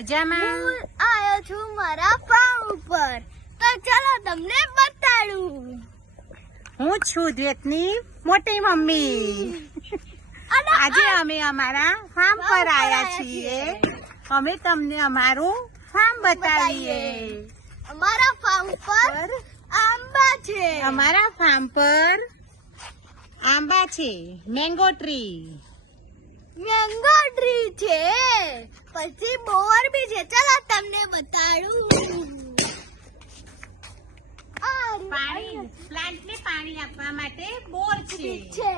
મજામાં? હું આવ્યો છું મારા ફાર્મ ઉપર, તો ચલો તમને બતાડું. હું છું દ્વેતની મોટી મમ્મી. અને આજે અમે અમારા ફાર્મ પર આવ્યા છીએ. અમે તમને અમારું ફાર્મ બતાવીએ. અમારા ફાર્મ પર આંબા છે. અમારા ફાર્મ પર આંબા છે, મેંગો ટ્રી. મેંગો ટ્રી છે, પછી બોર બી છે. ચલો તમને બતાડું. પાણી પ્લાન્ટને પાણી આપવા માટે બોર છે.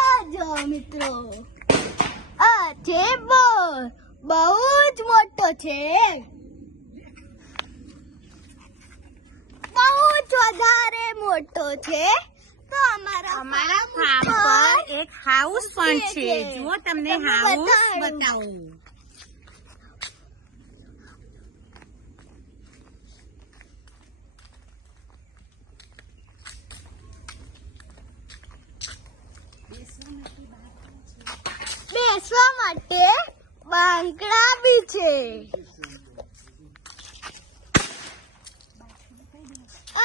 આ જો મિત્રો, આ છે બોર, બહુ જ મોટો છે, બહુ જ વધારે મોટો છે. તો અમારા ફાર્મ પર એક હાઉસ પણ છે. છે. જુઓ તમને તમને હાઉસ બતાડું. બતાવું. બેસવા માટે બાંકડા બી છે.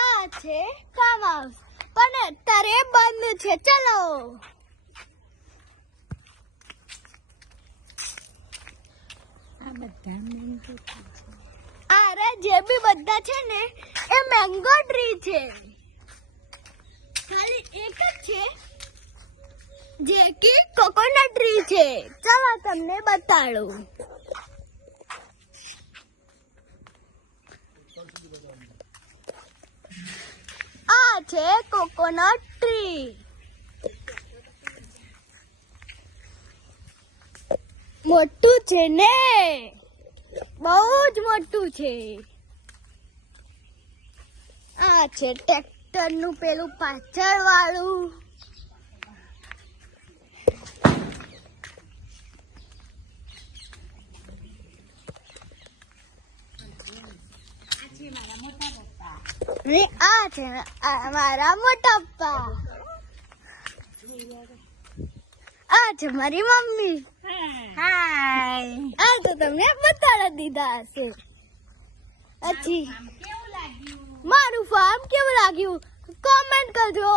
આ છે ફાર્મ હાઉસ, પણ અત્યારે બંધ છે. ચલો અરે જે બી બધા છે ને એ મેંગો ટ્રી છે. ખાલી એક જ છે જે કે કોકોનટ ટ્રી છે. ચાલો તમને બતાડું. આ છે કોકોનટ ટ્રી. મોટું છે ને, બહુ જ મોટું છે. આ છે ટ્રેક્ટર નું પેલું પાછળ વાળું. ને આ છે મારા મોટા પપ્પા. આ છે મારી મમ્મી. હાય. આ તો તમને બતાડી દીધા હશે. પછી કેવું લાગ્યું? મારું ફાર્મ કેવું લાગ્યું કોમેન્ટ કરજો.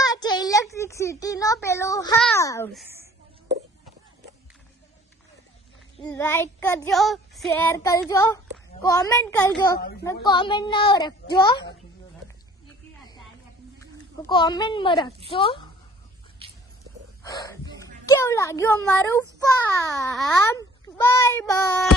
આ છે ઇલેક્ટ્રિસિટી નો પેલો હાઉસ. લાઈક કરજો, શેર કરજો, કોમેન્ટ કરજો ને કોમેન્ટ ના રાખજો, કોમેન્ટમાં રાખજો કેવું લાગ્યું અમારું ફાર્મ. Bye bye.